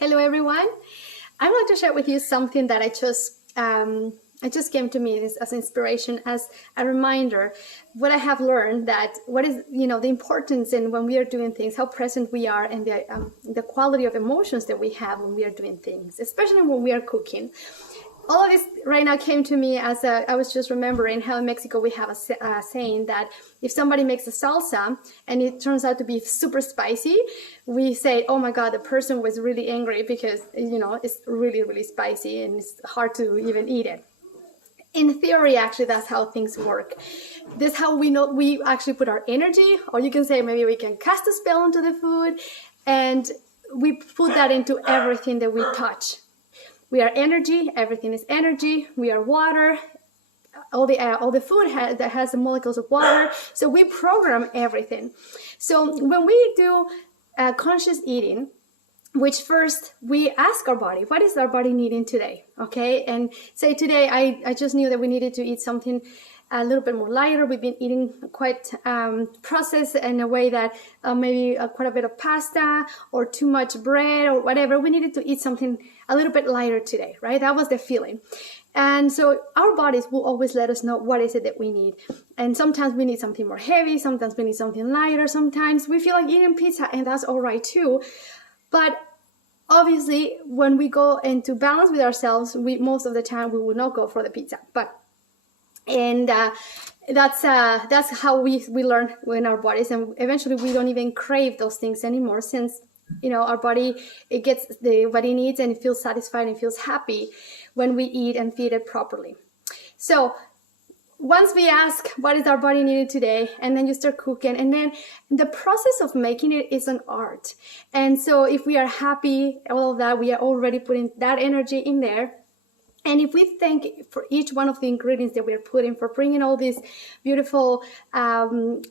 Hello, everyone. I'd like to share with you something that it just came to me as inspiration, as a reminder. What I have learned, that what is the importance in when we are doing things, how present we are, and the quality of emotions that we have when we are doing things, especially when we are cooking. All of this right now came to me as I was just remembering how in Mexico we have a saying that if somebody makes a salsa and it turns out to be super spicy, we say, oh my God, the person was really angry because, it's really, really spicy and it's hard to even eat it. In theory, actually, that's how things work. This is how we know we actually put our energy, or you can say maybe we can cast a spell into the food, and we put that into everything that we touch. We are energy. Everything is energy. We are water. All the food that has the molecules of water. So we program everything. So when we do conscious eating, which first we ask our body, what is our body needing today? Okay, and say today I just knew that we needed to eat something a little bit more lighter. We've been eating quite processed in a way that maybe quite a bit of pasta or too much bread or whatever. We needed to eat something a little bit lighter today, right? That was the feeling. And so our bodies will always let us know what is it that we need. And sometimes we need something more heavy. Sometimes we need something lighter. Sometimes we feel like eating pizza, and that's all right too. But obviously, when we go into balance with ourselves, most of the time we will not go for the pizza. That's how we learn in our bodies, and eventually we don't even crave those things anymore, since our body, it gets what it needs and it feels satisfied and feels happy when we eat and feed it properly. So once we ask what is our body needed today, and then you start cooking, and then the process of making it is an art. And so if we are happy, all of that, we are already putting that energy in there. And if we thank for each one of the ingredients that we are putting, for bringing all these beautiful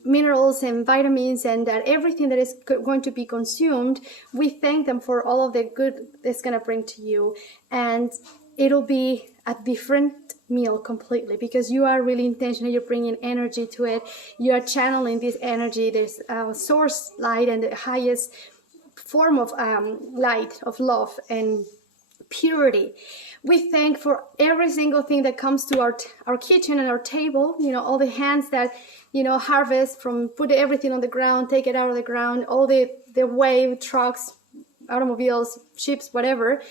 minerals and vitamins, and that everything that is going to be consumed, we thank them for all of the good it's going to bring to you. And it'll be a different meal completely, because you are really intentional. You're bringing energy to it. You are channeling this energy, this source light, and the highest form of light, of love and purity. We thank for every single thing that comes to our kitchen and our table, all the hands that, harvest from, put everything on the ground, take it out of the ground, all the wave trucks, automobiles, ships, whatever,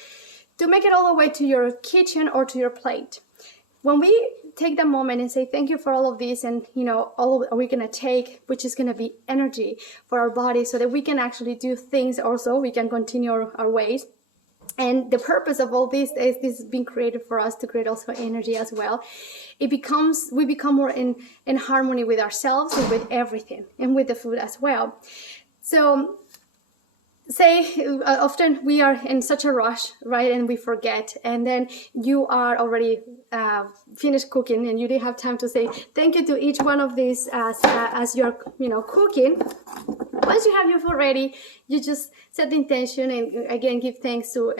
to make it all the way to your kitchen or to your plate. When we take the moment and say thank you for all of this, and all of we're gonna take, which is gonna be energy for our body, so that we can actually do things. Also, we can continue our ways. And the purpose of all this is this has been created for us to create also energy as well. We become more in harmony with ourselves and with everything, and with the food as well. So often we are in such a rush, right? And we forget, and then you are already finished cooking, and you didn't have time to say thank you to each one of these as you're cooking. Once you have your food ready, you just set the intention, and again give thanks to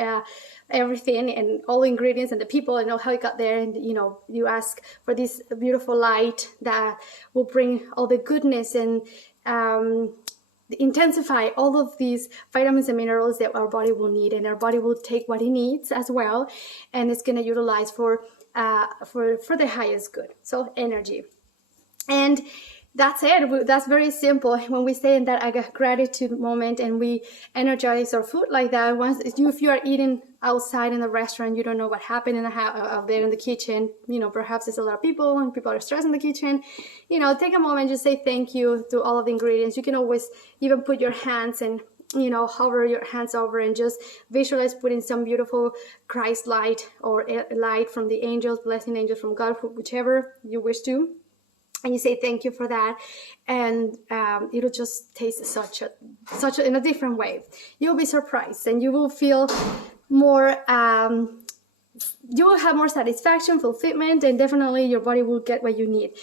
everything and all the ingredients and the people and how it got there. And you ask for this beautiful light that will bring all the goodness and intensify all of these vitamins and minerals that our body will need, and our body will take what it needs as well, and it's going to utilize for the highest good. So energy. And that's it. That's very simple. When we stay in that gratitude moment and we energize our food like that, if you are eating outside in the restaurant, you don't know what happened out there in the kitchen. Perhaps there's a lot of people and people are stressed in the kitchen. Take a moment, just say thank you to all of the ingredients. You can always even put your hands and hover your hands over and just visualize putting some beautiful Christ light or light from the angels, blessing angels from God, whichever you wish to. And you say thank you for that, and it'll just taste such in a different way. You'll be surprised, and you will feel more. You will have more satisfaction, fulfillment, and definitely your body will get what you need.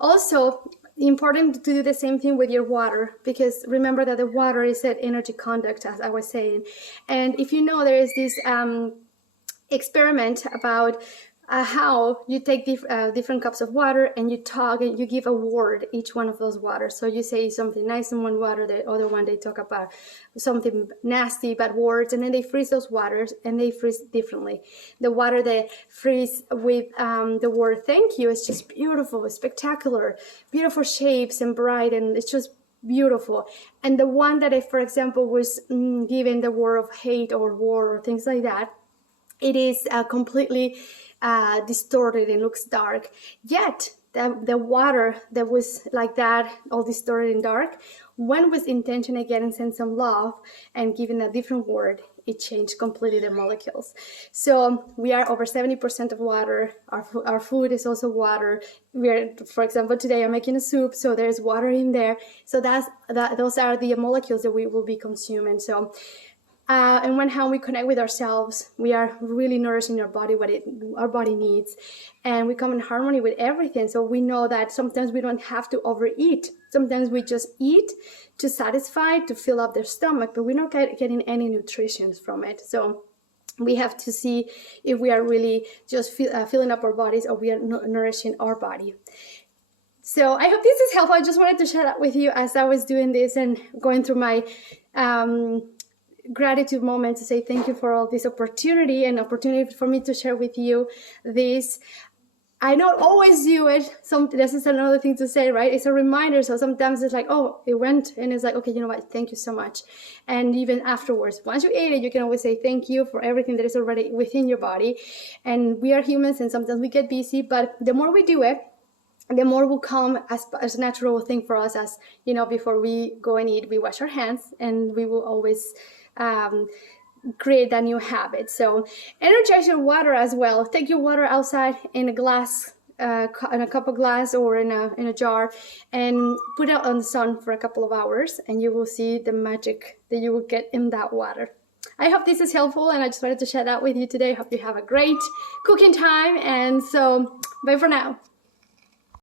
Also, important to do the same thing with your water, because remember that the water is that energy conduct, as I was saying. And if there is this experiment about how you take different cups of water and you talk and you give a word each one of those waters. So you say something nice in one water, the other one they talk about something nasty, bad words, and then they freeze those waters and they freeze differently. The water they freeze with the word thank you is just beautiful, spectacular, beautiful shapes and bright, and it's just beautiful. And the one that if, for example, was given the word of hate or war or things like that, it is completely distorted and looks dark. Yet the water that was like that, all distorted and dark, when with intention again and send some love and given a different word, it changed completely the molecules. So we are over 70% of water. Our food is also water. For example, today I'm making a soup, so there's water in there. So those are the molecules that we will be consuming. So and when how we connect with ourselves, we are really nourishing our body, what our body needs, and we come in harmony with everything. So we know that sometimes we don't have to overeat. Sometimes we just eat to satisfy, to fill up their stomach, but we're not getting any nutrition from it. So we have to see if we are really just filling up our bodies or we are nourishing our body. So I hope this is helpful. I just wanted to share that with you as I was doing this and going through my gratitude moment to say thank you for all this opportunity for me to share with you this. I don't always do it. This is another thing to say, right? It's a reminder. So sometimes it's like, oh, it went, and it's like, okay, you know what? Thank you so much. And even afterwards, once you ate it, you can always say thank you for everything that is already within your body. And we are humans, and sometimes we get busy, but the more we do it, the more will come as a natural thing for us. As you know, before we go and eat, we wash our hands, and we will always create that new habit. So energize your water as well. Take your water outside in a glass, in a cup of glass or in a jar, and put it on the sun for a couple of hours, and you will see the magic that you will get in that water. I hope this is helpful, and I just wanted to share that with you today. Hope you have a great cooking time, and so bye for now.